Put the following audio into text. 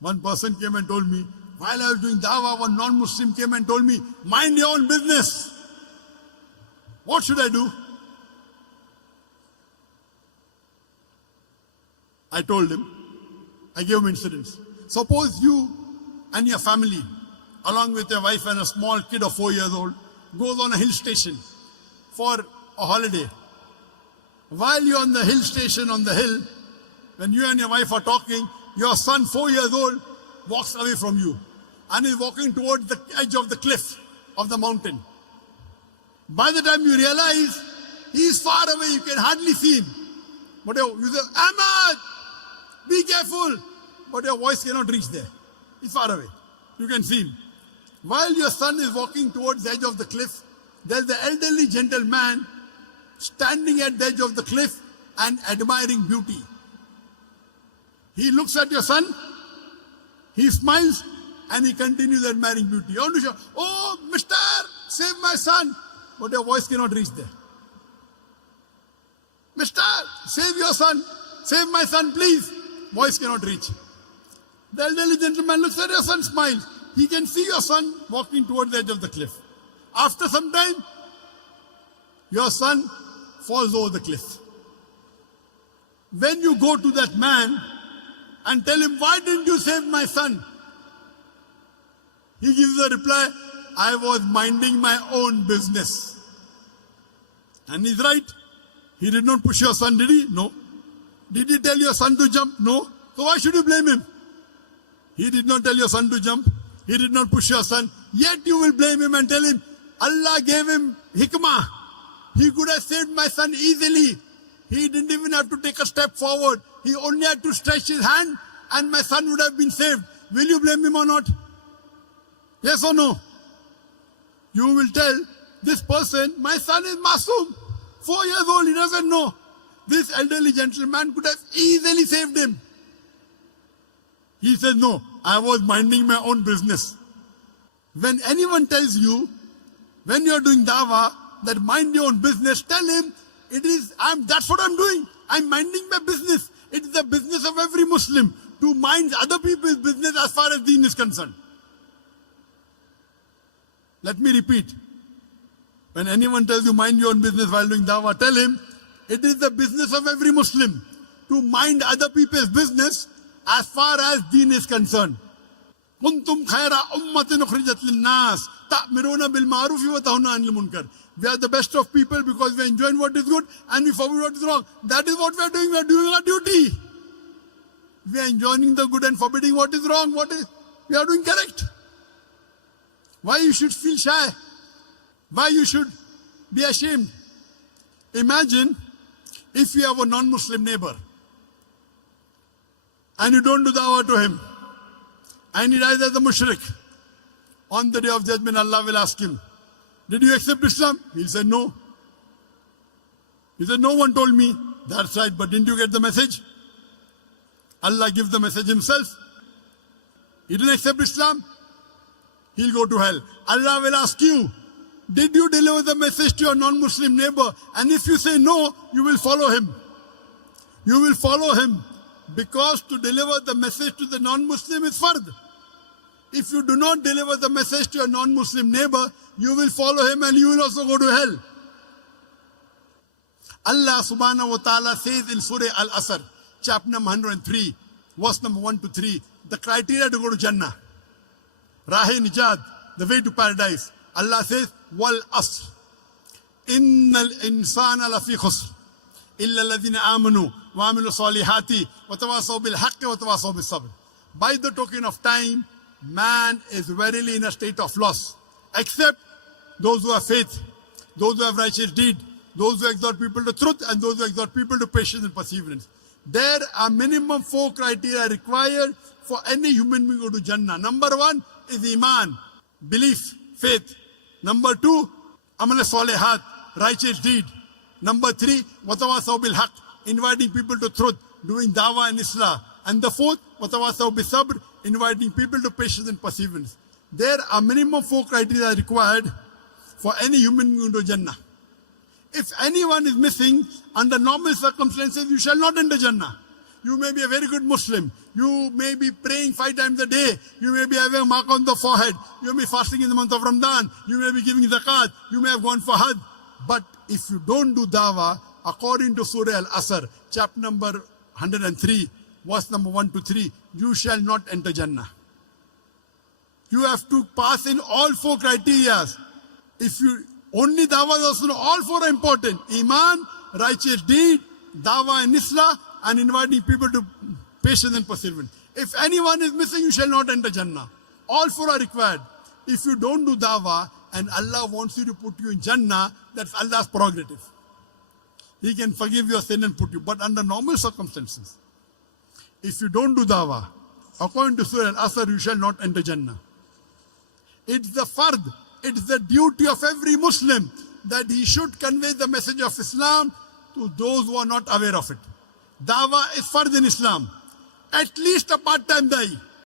One person came and told me, while I was doing dawah, one non-Muslim came and told me, mind your own business. What should I do? I told him, I gave him incidents. Suppose you and your family, along with your wife and a small kid of 4 years old, goes on a hill station for a holiday. While you're on the hill station, on the hill, when you and your wife are talking, your son, 4 years old, walks away from you and is walking towards the edge of the cliff of the mountain. By the time you realize, he is far away, you can hardly see him. But you say, Ahmad, be careful. But your voice cannot reach there. He's far away. You can see him. While your son is walking towards the edge of the cliff, there's the elderly gentleman standing at the edge of the cliff and admiring beauty. He looks at your son, he smiles, and he continues admiring beauty. You want to shout, oh, mister, save my son. But your voice cannot reach there. Mister, save your son. Save my son, please. Voice cannot reach. The elderly gentleman looks at your son, smiles. He can see your son walking toward the edge of the cliff. After some time, your son falls over the cliff. When you go to that man and tell him, why didn't you save my son? He gives the reply, I was minding my own business. And he's right. He did not push your son, did he? No. Did he tell your son to jump? No. So why should you blame him? He did not tell your son to jump. He did not push your son. Yet you will blame him and tell him, Allah gave him hikmah. He could have saved my son easily. He didn't even have to take a step forward. He only had to stretch his hand and my son would have been saved. Will you blame him or not? Yes or no? You will tell this person, my son is masoom. 4 years old, he doesn't know. This elderly gentleman could have easily saved him. He says, no, I was minding my own business. When anyone tells you, when you're doing dawah, that mind your own business, tell him, that's what I'm doing. I'm minding my business. It is the business of every Muslim to mind other people's business as far as deen is concerned. Let me repeat. When anyone tells you mind your own business while doing dawah, tell him, it is the business of every Muslim to mind other people's business as far as deen is concerned. Kuntum khayra ummatin ukhrijat linnas ta'miruna bil ma'ruf wa tanhauna 'anil munkar. We are the best of people because we are enjoying what is good and we forbid what is wrong. That is what we are doing. We are doing our duty. We are enjoying the good and forbidding what is wrong. We are doing correct. Why you should feel shy? Why you should be ashamed? Imagine if you have a non-Muslim neighbor and you don't do dawah to him and he dies as a mushrik. On the day of judgment, Allah will ask him, did you accept Islam? He'll say no. He said, no one told me. That's right, but didn't you get the message? Allah gives the message himself. He didn't accept Islam. He'll go to hell. Allah will ask you, did you deliver the message to your non-Muslim neighbor? And if you say no, you will follow him. You will follow him because to deliver the message to the non-Muslim is fard. If you do not deliver the message to your non-Muslim neighbor, you will follow him and you will also go to hell. Allah subhanahu wa ta'ala says in Surah Al-Asr, chapter number 103, verse number 1 to 3, the criteria to go to Jannah. Rahe Nijad, the way to paradise. Allah says, Wal Asr. Innal insana lafi khusr. Illa alladhina amanu wa amilu salihati wa tawasaw bil haqqi wa tawasaw bis sabr. By the token of time, man is verily in a state of loss. Except those who have faith, those who have righteous deed, those who exhort people to truth, and those who exhort people to patience and perseverance. There are minimum 4 criteria required for any human being to go to Jannah. Number 1 is Iman, belief, faith. Number 2, Amal Salihat, righteous deed. Number 3, Watawasaw bil Haq, inviting people to truth, doing dawah and islah. And the 4th, Watawasaw bil Sabr, inviting people to patience and perseverance. There are minimum 4 criteria required for any human being to Jannah. If anyone is missing, under normal circumstances, you shall not enter Jannah. You may be a very good Muslim. You may be praying 5 times a day. You may be having a mark on the forehead. You may be fasting in the month of Ramadan. You may be giving zakat. You may have gone for Hajj. But if you don't do dawah, according to Surah Al-Asr, chapter number 103, verse number 1 to 3, you shall not enter Jannah. You have to pass in all 4 criteria. If you only dawah, also all 4 are important. Iman, righteous deed, dawah and islah, and inviting people to patience and perseverance. If anyone is missing, you shall not enter Jannah. All 4 are required. If you don't do dawah and Allah wants you to put you in Jannah, that's Allah's prerogative. He can forgive your sin and put you. But under normal circumstances, if you don't do dawah, according to Surah Al-Asr, you shall not enter Jannah. It's the fard, it's the duty of every Muslim that he should convey the message of Islam to those who are not aware of it. Dawah is fard in Islam. At least a part-time da'i.